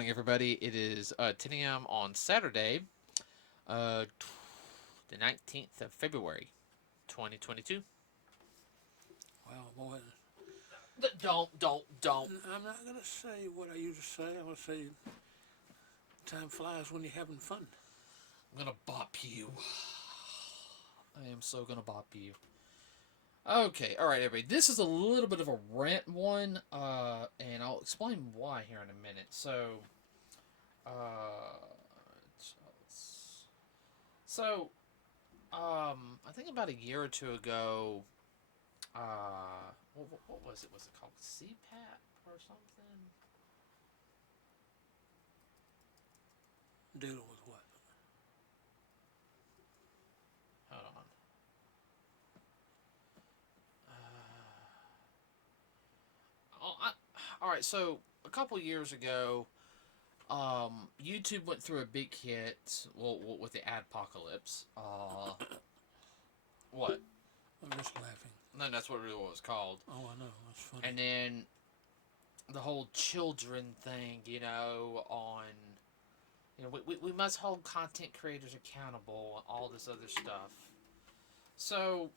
morning, everybody. It is 10 a.m. on Saturday, uh, the 19th of February, 2022. Well, boy, Don't. I'm not going to say what I usually say. I'm going to say time flies when you're having fun. I'm gonna bop you. I am so gonna bop you. Okay, alright, everybody. This is a little bit of a rant one, and I'll explain why here in a minute. Uh, so, I think about a year or two ago, what was it? Was it called CPAP or something? Dealing with what? Hold on. All right. So a couple years ago, YouTube went through a big hit. Well, with the adpocalypse. What? I'm just laughing. No, that's what it really was called. Oh, I know. That's funny. And then the whole children thing. On we must hold content creators accountable and all this other stuff. So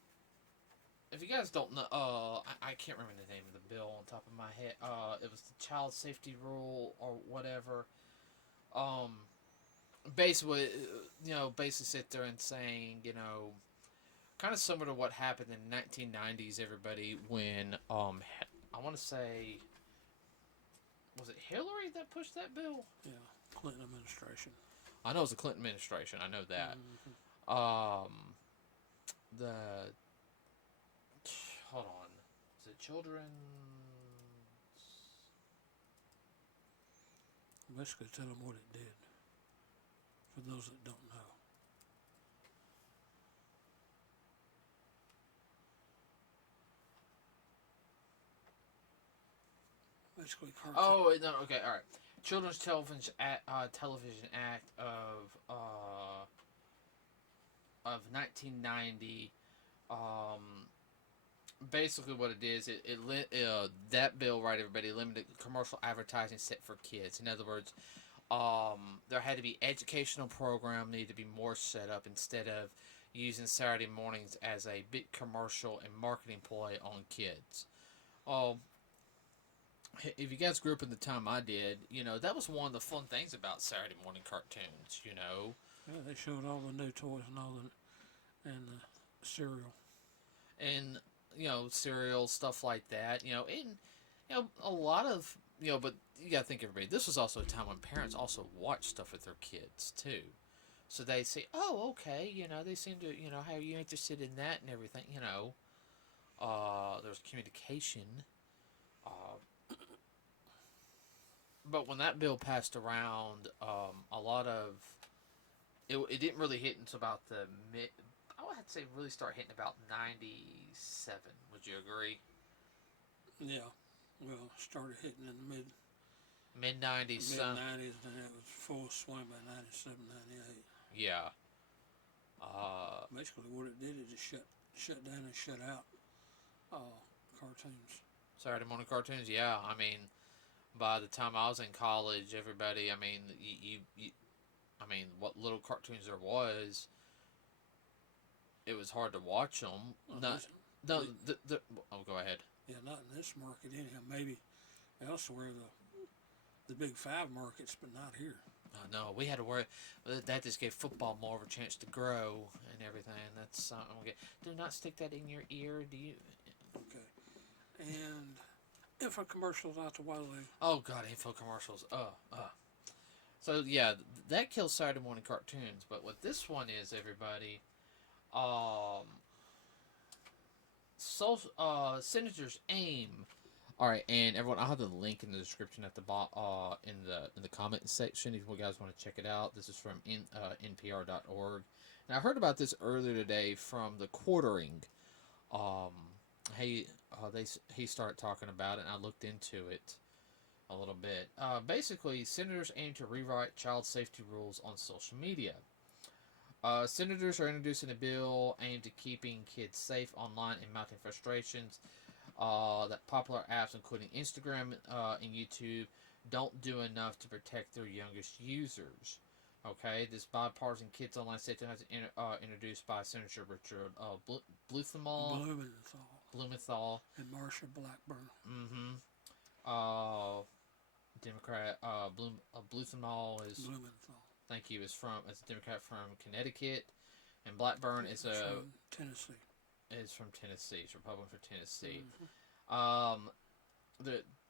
if you guys don't know, I can't remember the name of the bill on top of my head. It was the child safety rule or whatever. Um, basically, basically sit there and saying, kind of similar to what happened in the 1990s. Everybody, when I want to say, was it Hillary that pushed that bill? Yeah, Clinton administration. I know it was the Clinton administration. I know that. Mm-hmm. Um, the hold on, is it children? Basically, tell them what it did. For those that don't know. Basically, cartoon. Oh no, okay, all right. Children's Television Act of 1990. Um, basically, what it is, that bill, right? Everybody limited commercial advertising set for kids. In other words, there had to be educational program needed to be more set up instead of using Saturday mornings as a big commercial and marketing ploy on kids. Um, if you guys grew up in the time I did, that was one of the fun things about Saturday morning cartoons. Yeah, they showed all the new toys and all and the cereal. And cereal stuff like that. And a lot of but you gotta think, everybody. This was also a time when parents also watched stuff with their kids too. So they say, "Oh, okay," they seem to, how are you interested in that and everything, there's communication. Uh, but when that bill passed around, a lot of it didn't really hit until about the mid. I would have to say really start hitting about 97. Would you agree? Yeah. Well, started hitting in the Mid 90s, mid son. 90s, and it was full swing by 97, 98. Yeah. Basically, what it did is it shut down and shut out cartoons. Saturday morning cartoons. Yeah. I mean, by the time I was in college, everybody. I mean, I mean, what little cartoons there was, it was hard to watch them. Not. No. Oh, go ahead. Yeah, not in this market anyhow. Maybe elsewhere the big five markets, but not here. No, we had to worry. That just gave football more of a chance to grow and everything. That's something. Okay. Do not stick that in your ear. Do you? Okay, and info commercials out the wazoo. Oh God, info commercials. So yeah, that kills Saturday morning cartoons. But what this one is, everybody, um, senators aim. All right, and everyone, I'll have the link in the description at the in the comment section if you guys want to check it out. This is from NPR.org. Now I heard about this earlier today from the Quartering. Um, he started talking about it, and I looked into it a little bit. Basically, senators aim to rewrite child safety rules on social media. Senators are introducing a bill aimed at keeping kids safe online and mounting frustrations that popular apps, including Instagram and YouTube, don't do enough to protect their youngest users. Okay, this bipartisan kids online safety has introduced by Senator Richard Blumenthal. Blumenthal Blumenthal. and Marsha Blackburn. Mm-hmm. Uh, Democrat. Blumenthal is. Blumenthal Thank you. Is a Democrat from Connecticut, and Blackburn is from Tennessee. Is from Tennessee. He's Republican for Tennessee. Mm-hmm.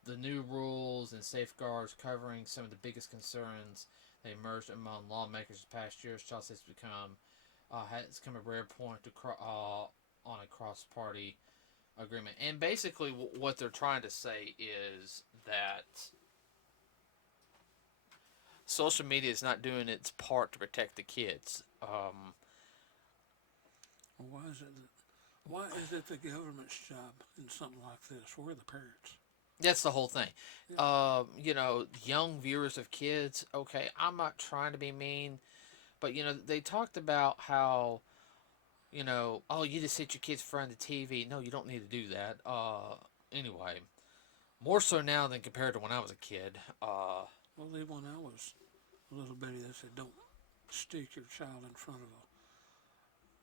The new rules and safeguards covering some of the biggest concerns that emerged among lawmakers this past year. Child safety has become a rare point on a cross-party agreement. And basically, what they're trying to say is that social media is not doing its part to protect the kids. Well, why is it the government's job in something like this? We're the parents. That's the whole thing. Yeah. Young viewers of kids. Okay, I'm not trying to be mean, but they talked about how, oh, you just sit your kids in front of the TV. No, you don't need to do that. Anyway, more so now than compared to when I was a kid. Well, even when I was a little bitty, they said don't stick your child in front of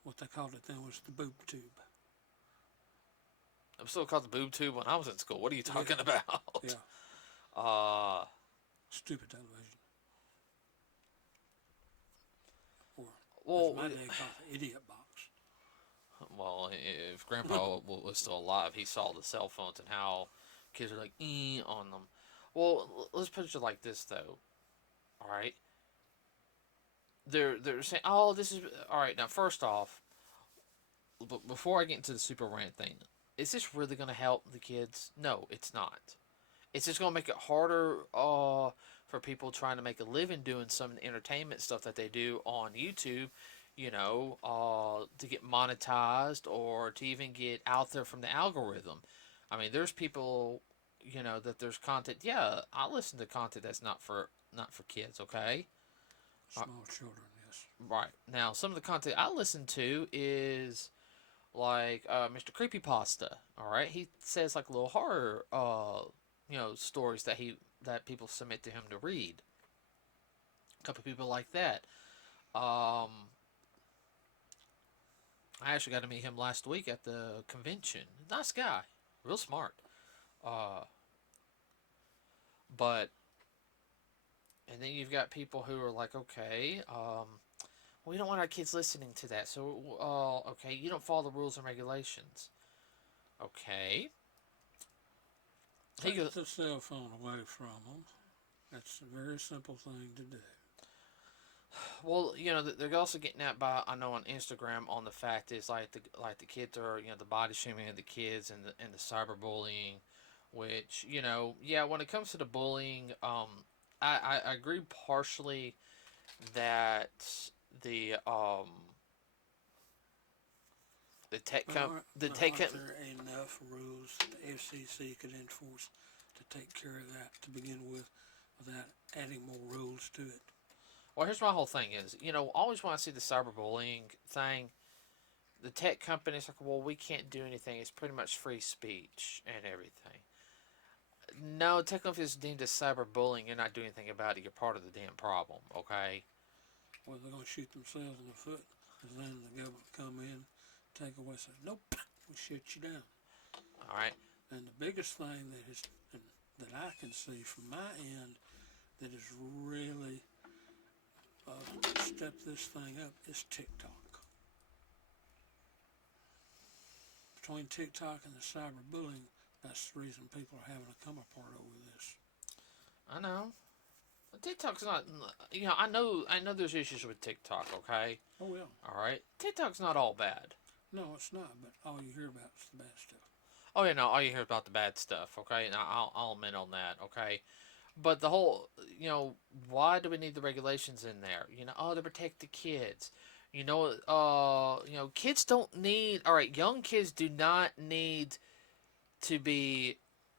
what they called it then was the boob tube. I'm still called the boob tube when I was in school. What are you talking about? Yeah. Stupid television. Or, as my day called the idiot box. Well, if Grandpa was still alive, he saw the cell phones and how kids are like on them. Well, let's put it like this though. All right. They're saying, oh, this is all right. Now, first off, before I get into the super rant thing, is this really going to help the kids? No, it's not. It's just going to make it harder for people trying to make a living doing some entertainment stuff that they do on YouTube, to get monetized or to even get out there from the algorithm. I mean, there's people, that there's content. Yeah, I listen to content that's not for kids, okay? Small children, yes. Right. Now, some of the content I listen to is like Mr. Creepypasta. All right, he says like little horror, stories that people submit to him to read. A couple people like that. I actually got to meet him last week at the convention. Nice guy, real smart. But and then you've got people who are like, okay, we don't want our kids listening to that. So, okay, you don't follow the rules and regulations. Okay. Take the cell phone away from them. That's a very simple thing to do. Well, they're also getting at by, I know on Instagram, on the fact is like the kids are, the body shaming of the kids and the cyberbullying, which when it comes to the bullying, I agree partially that the tech Are there enough rules the FCC could enforce to take care of that to begin with, without adding more rules to it? Well, here's my whole thing is, always when I see the cyberbullying thing, the tech companies like, well, we can't do anything. It's pretty much free speech and everything. No, technically it's deemed as cyberbullying. You're not doing anything about it. You're part of the damn problem, okay? Well, they're going to shoot themselves in the foot, because then the government come in, take away, say, nope, we shut you down. All right. And the biggest thing that I can see from my end that has really stepped this thing up is TikTok. Between TikTok and the cyberbullying, that's the reason people are having to come apart over this. I know. TikTok's not. I know there's issues with TikTok. Okay. Oh yeah. All right. TikTok's not all bad. No, it's not. But all you hear about is the bad stuff. Oh yeah, no. All you hear about the bad stuff. Okay, and I'll admit on that. Okay. But the whole, why do we need the regulations in there? To protect the kids. Kids don't need. All right, young kids do not need to be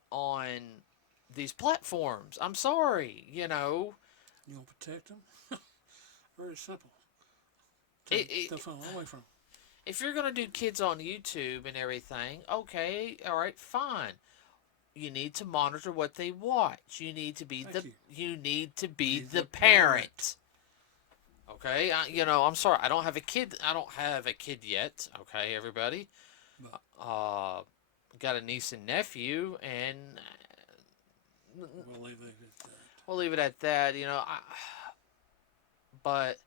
on these platforms. I'm sorry, You want to protect them? Very simple. Take the phone away from them. If you're going to do kids on YouTube and everything, okay, all right, fine. you need to monitor what they watch. You need to be Thank you. you need to be Be the the parent. Okay, I'm sorry. I don't have a kid. I don't have a kid yet. Okay, everybody. But Uh, got a niece and nephew, and we'll leave it at that. we'll leave it at that. But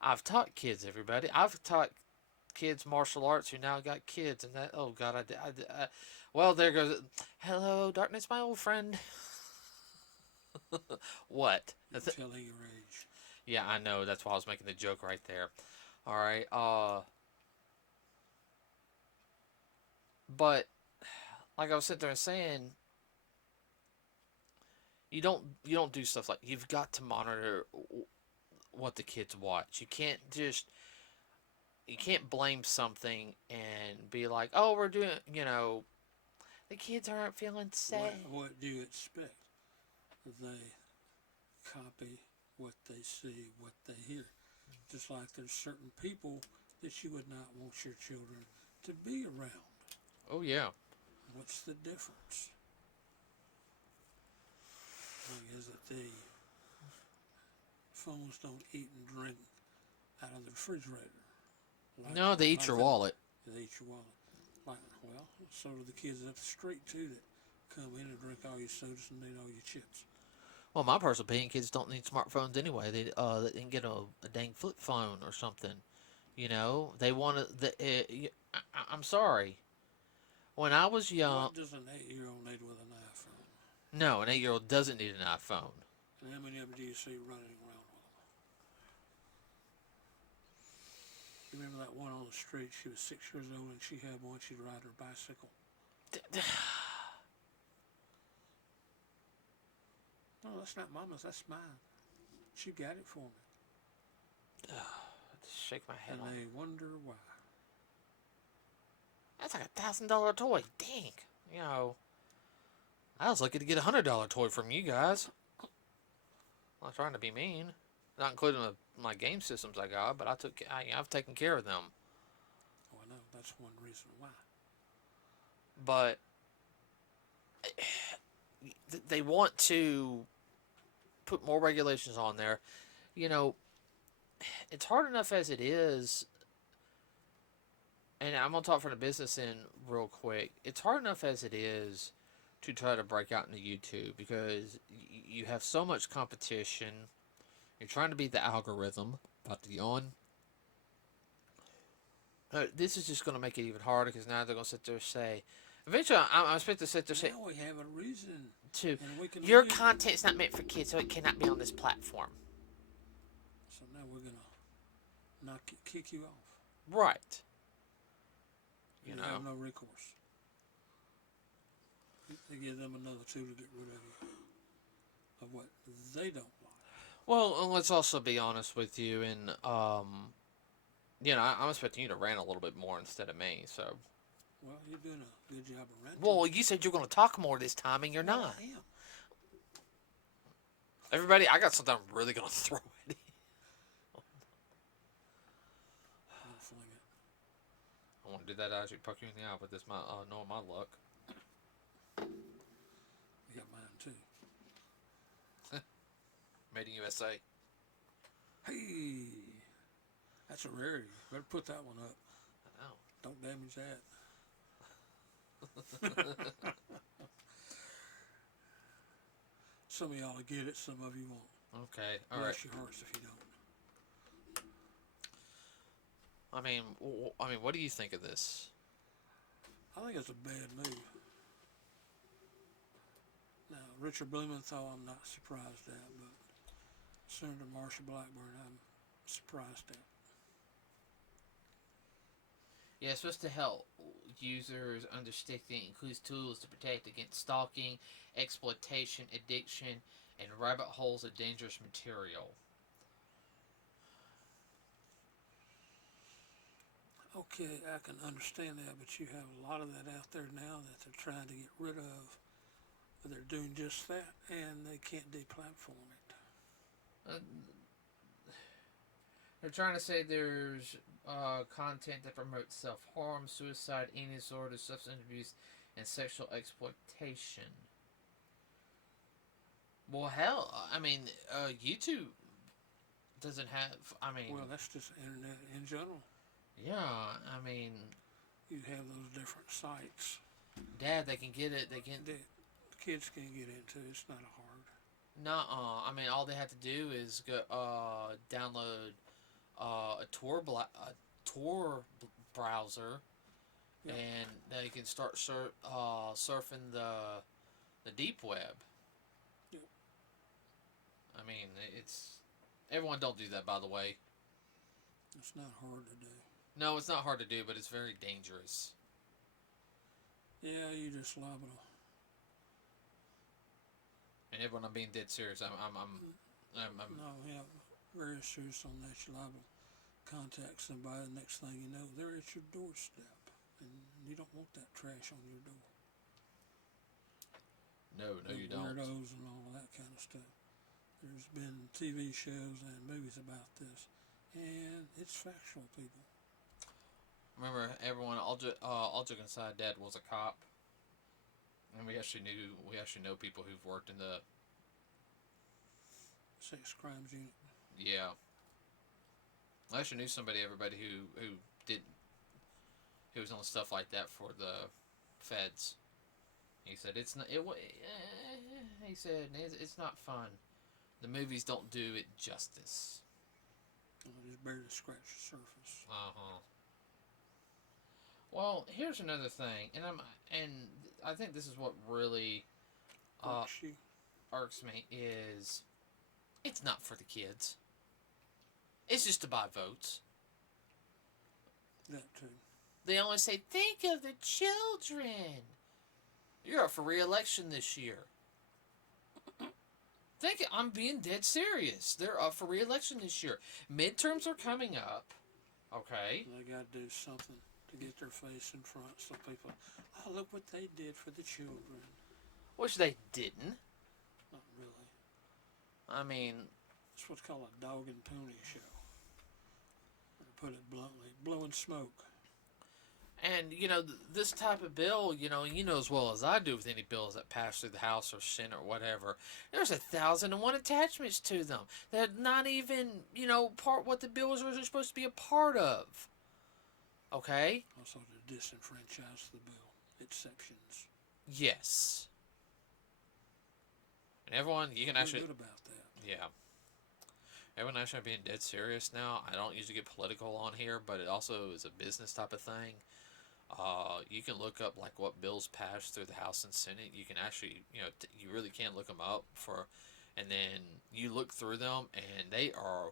I've taught kids. Everybody, I've taught kids martial arts who now got kids, and that. Oh God, well, there goes. Hello, darkness, my old friend. What? You're telling your age. Yeah, I know. That's why I was making the joke right there. All right. But like I was sitting there saying, you don't do stuff like you've got to monitor what the kids watch. You can't blame something and be like, oh, we're doing, the kids aren't feeling safe. What do you expect? They copy what they see, what they hear. Just like there's certain people that you would not want your children to be around. Oh yeah. What's the difference? Like, is it the phones don't eat and drink out of the refrigerator? No, they eat your wallet. They eat your wallet. Like, well, so do the kids up the street too that come in and drink all your sodas and eat all your chips. Well, my personal opinion, kids don't need smartphones anyway. They can get a dang flip phone or something. They want to. I'm sorry. When I was young, What does an 8-year-old need with an iPhone? no, an 8-year-old doesn't need an iPhone. And how many of them do you see running around with them? You remember that one on the street? She was 6 years old and she had one. She'd ride her bicycle. No, that's not Mama's. That's mine. She got it for me. Just shake my head And on they it. wonder why. That's like $1,000 toy. Dang. I was lucky to get $100 toy from you guys. I'm not trying to be mean. Not including my game systems I got, but I've taken care of them. Oh, I know. That's one reason why. But they want to put more regulations on there. It's hard enough as it is. And I'm going to talk from the business end real quick. It's hard enough as it is to try to break out into YouTube because you have so much competition. You're trying to beat the algorithm. About to yawn. This is just going to make it even harder because now they're going to sit there and say, eventually I'm expected to sit there and say, now we have a reason to we can your content's not meant for kids, so it cannot be on this platform. So now we're going to kick you off. Right. You have no recourse. They give them another tool to get rid of you, of what they don't like. Well, and let's also be honest with you, and I'm expecting you to rant a little bit more instead of me. So. Well, you're doing a good job of ranting. Well, you said you're going to talk more this time, and you're not. I am. Everybody, I got something I'm really going to throw at you. I'll fling it. I want to do that as you poke you in the eye with this, knowing my luck. You got mine too. Made in USA. Hey, that's a rarity. Better put that one up. I know. Don't damage that. Some of y'all will get it, some of you won't. Okay, all right. Bless your hearts if you don't. I mean, what do you think of this? I think it's a bad move. Now, Richard Blumenthal, I'm not surprised at, but Senator Marsha Blackburn, I'm surprised at. Yeah, it's supposed to help users understand it includes tools to protect against stalking, exploitation, addiction, and rabbit holes of dangerous material. Okay, I can understand that, but you have a lot of that out there now that they're trying to get rid of. But they're doing just that, and they can't deplatform it. They're trying to say there's content that promotes self-harm, suicide, eating disorder, substance abuse, and sexual exploitation. Well, hell, I mean, YouTube doesn't have. I mean, Well, that's just internet in general. yeah, I mean, You have those different sites. Dad, they can get it. They can. The kids can get into. It's not hard. Nuh-uh. I mean, all they have to do is go download a Tor browser, Yep. and they can start surfing the deep web. Yep. I mean, it's everyone don't do that, by the way. It's not hard to do. No, it's not hard to do, but it's very dangerous. Yeah, you just liable to. And everyone, I'm being dead serious. No, yeah, very serious on that. You're liable to contact somebody. The next thing you know, they're at your doorstep, and you don't want that trash on your door. No, you don't. Weirdos and all that kind of stuff. There's been TV shows and movies about this, and it's factual, people. Remember, everyone, all joking aside, Dad was a cop, and we actually know people who've worked in the Sex crimes unit. yeah. I actually knew everybody who did who was on stuff like that for the feds. He said it's not he said it's not fun. The movies don't do it justice. Just barely scratch the surface. Well, here's another thing, and I think this is what really irks me is it's not for the kids. It's just to buy votes. That too. They always say, think of the children. You're up for re-election this year. I'm being dead serious. They're up for re-election this year. Midterms are coming up. Okay. They got to do something to get their face in front so people, oh, look what they did for the children. Which they didn't. Not really. I mean, it's what's called a dog and pony show. To put it bluntly, blowing smoke. And, this type of bill, you know as well as I do with any bills that pass through the House or Senate or whatever, there's 1,001 attachments to them. They're not even, part what the bills are supposed to be a part of. Okay? Also to disenfranchise the bill. Exceptions. Yes. And everyone, you can actually... good about that. Yeah. Everyone actually being dead serious now. I don't usually get political on here, but it also is a business type of thing. You can look up like what bills pass through the House and Senate. You can actually, you really can look them up and then you look through them and they are.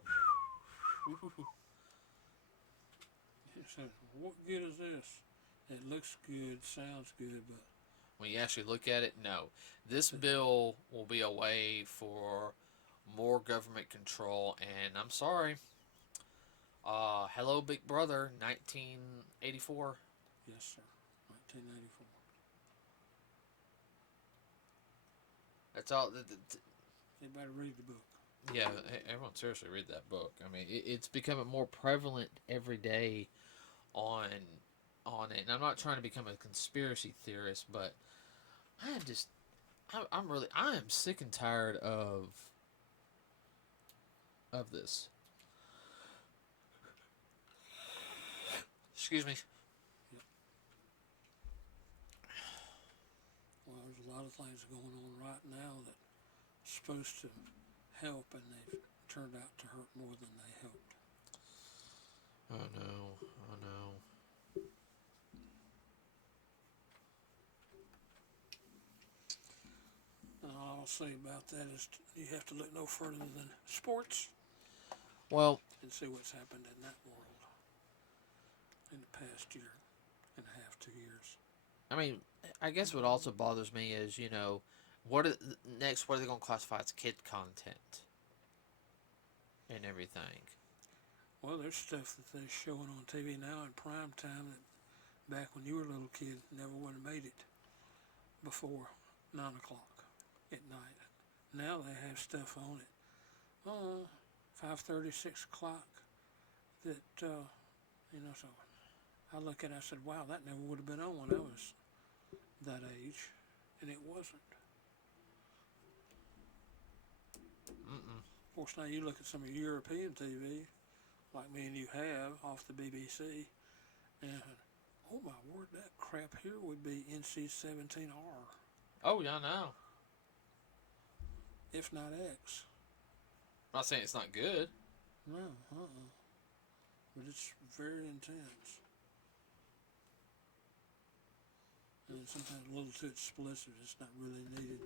So what good is this? It looks good, sounds good, but when you actually look at it, no. This bill will be a way for more government control, and I'm sorry. Hello, Big Brother, 1984. Yes, sir. 1984. That's all. You better read the book. Yeah, everyone seriously read that book. I mean, it's becoming more prevalent every day on it. And I'm not trying to become a conspiracy theorist, but I am sick and tired of this. Excuse me. Well, there's a lot of things going on right now that are supposed to help, and they've turned out to hurt more than they helped. Oh no. And all I'll say about that is you have to look no further than sports. Well, and see what's happened in that world in the past year and a half, 2 years. I mean, I guess what also bothers me is, what are they going to classify as kid content and everything? Well, there's stuff that they're showing on TV now in prime time that back when you were a little kid never would have made it before 9 o'clock at night. Now they have stuff on it. 5:30, 6 o'clock that, so I look at it, I said, wow, that never would have been on when I was that age, and it wasn't. Mm-mm. Of course, now you look at some of European TV, like me and you have, off the BBC, and oh my word, that crap here would be NC-17R, Oh, yeah, I know. if not X. I'm not saying it's not good. No, but it's very intense. And sometimes a little too explicit. It's not really needed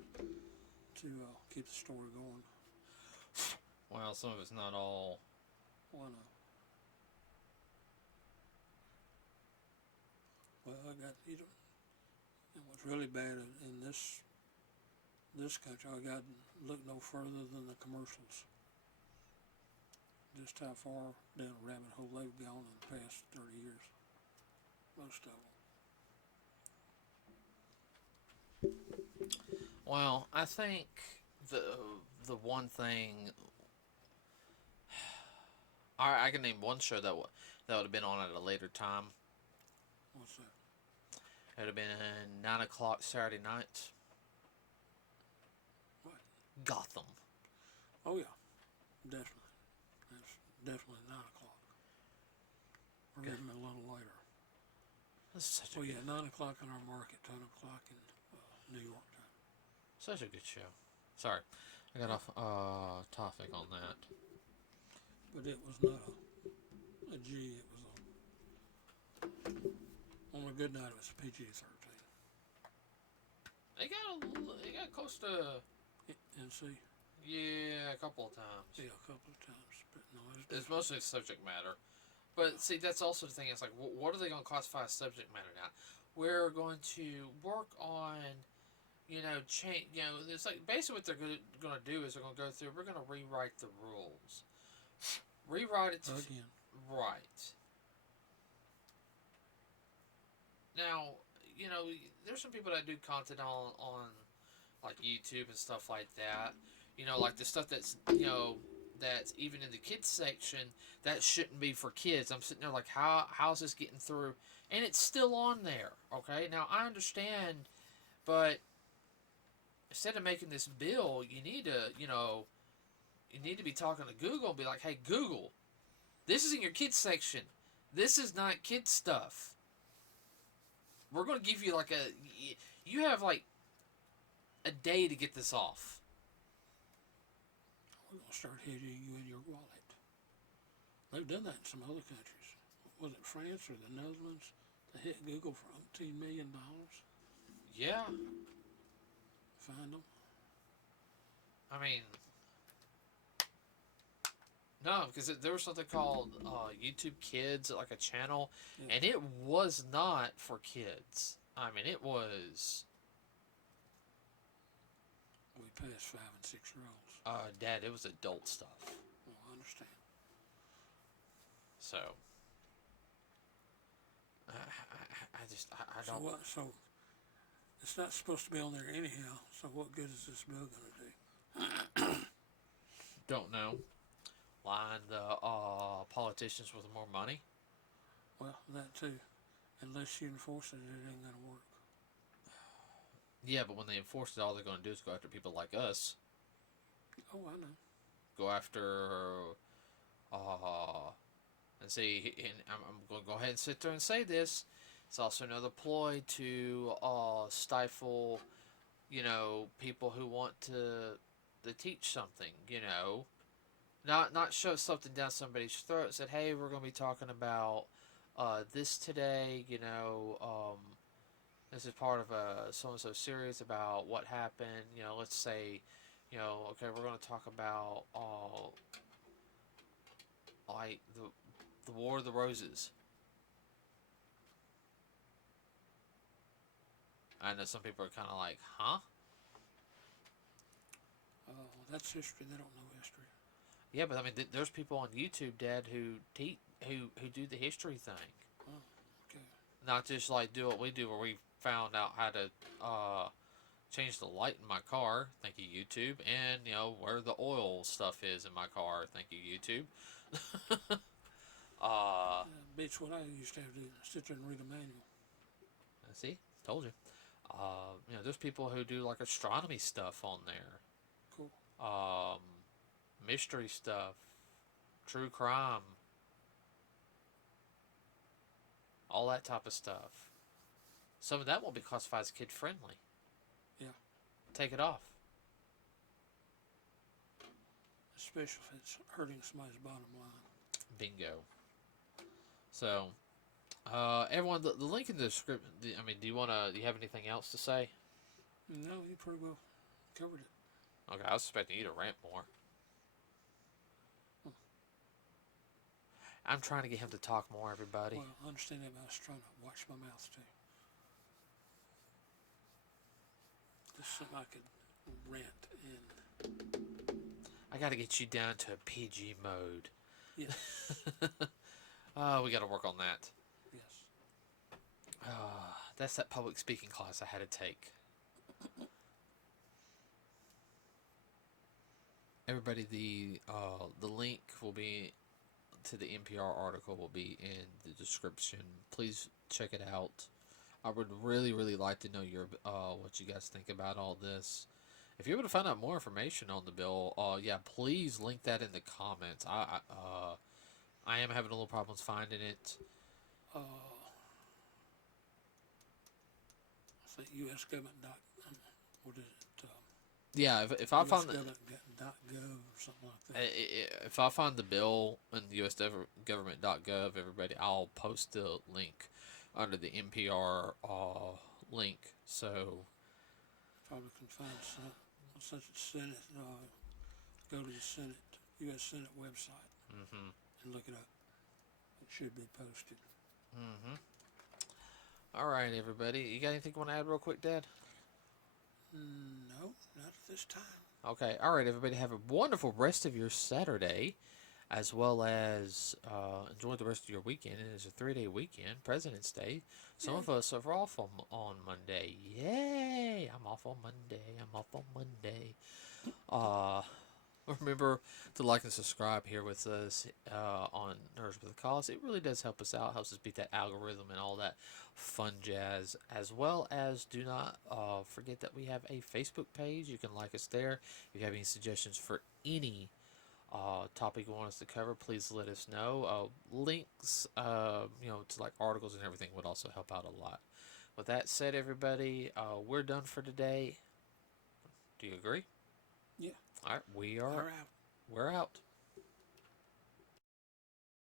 to keep the story going. Well, some of it's not all. Why not? Well, I got and what's really bad in this country, I got look no further than the commercials. Just how far down a rabbit hole they've gone in the past 30 years. Most of them. Well, I think the one thing I can name one show that would have been on at a later time. What's that? It would have been 9 o'clock Saturday nights. What? Gotham. Oh yeah, definitely. That's definitely 9 o'clock. Or Okay. even a little later. That's such a Well, good, yeah, 9 o'clock in our market, 10 o'clock in New York time. such a good show. Sorry, I got off topic on that. But it was not a G, it was on a good night, it was PG-13. It got close to NC? yeah a couple of times. Yeah, a couple of times. But no, It's mostly subject matter. But see, that's also the thing. It's like, what are they going to classify as subject matter now? We're going to work on, change. It's like basically what they're going to do is they're going to go through. We're going to rewrite the rules, rewrite it to again. right. Now, there's some people that do content on like YouTube and stuff like that. Like the stuff that's that's even in the kids section that shouldn't be for kids. I'm sitting there like, how's this getting through? And it's still on there. Okay, now I understand, but instead of making this bill, you need to be talking to Google and be like, hey Google, this is in your kids section. This is not kids stuff. We're going to give you you have like a day to get this off. We're going to start hitting you in your wallet. They've done that in some other countries. Was it France or the Netherlands? They hit Google for $18 million. Yeah. Find them. I mean, no, because there was something called YouTube Kids, like a channel, Yeah. and it was not for kids. I mean, it was. We passed 5 and 6 year olds. Dad, it was adult stuff. Well, I understand. So, I just I So don't. what? So it's not supposed to be on there anyhow. So what good is this bill going to do? Don't know. Line the politicians with more money. Well, that too. Unless you enforce it, it ain't going to work. Yeah, but when they enforce it, all they're going to do is go after people like us. Oh, I know. Go after, and see, and I'm going to go ahead and sit there and say this. It's also another ploy to stifle, people who want to teach something. Not shove something down somebody's throat. Said, hey, we're going to be talking about this today. This is part of a so-and-so series about what happened. Let's say, okay, we're going to talk about like the War of the Roses. I know some people are kind of like, huh? That's history. They don't know history. Yeah, but I mean, there's people on YouTube, Dad, who do the history thing. Oh, okay. Not just like do what we do, where we found out how to change the light in my car. Thank you, YouTube, and where the oil stuff is in my car. Thank you, YouTube. Beats what I used to have to do. Sit there and read a manual. See, told you. There's people who do like astronomy stuff on there, Cool. um, mystery stuff, true crime, all that type of stuff. Some of that won't be classified as kid friendly. Yeah. Take it off. Especially if it's hurting somebody's bottom line. Bingo. So, everyone, the link in the description. Do you have anything else to say? No, you pretty well covered it. Okay, I was expecting you to rant more. I'm trying to get him to talk more, everybody. Well, I understand that, but I was trying to watch my mouth too. Just something I could rant in. I got to get you down to a PG mode. Yes. We got to work on that. Yes. That's that public speaking class I had to take. Everybody, the link will be to the NPR article will be in the description. Please check it out. I would really, really like to know your what you guys think about all this. If you're able to find out more information on the bill, please link that in the comments. I am having a little problems finding it. I think U.S. government what is it? Yeah, if I find .gov or something like that. if I find the bill in the U.S. government.gov, everybody, I'll post the link under the NPR link. So Probably can find some such a Senate. Go to the Senate, U.S. Senate website, and look it up. It should be posted. All right, everybody. You got anything you want to add real quick, Dad? No, not at this time. Okay. All right, everybody. Have a wonderful rest of your Saturday, as well as enjoy the rest of your weekend. It is a 3-day weekend, President's Day. Some of us are off on Monday. Yay! I'm off on Monday. Remember to like and subscribe here with us on Nerds with a Cause. It really does help us out, helps us beat that algorithm and all that fun jazz. As well as do not forget that we have a Facebook page. You can like us there. If you have any suggestions for any topic you want us to cover, please let us know. Links, to like articles and everything would also help out a lot. With that said, everybody, we're done for today. Do you agree? Yeah. All right, We're out. We're out.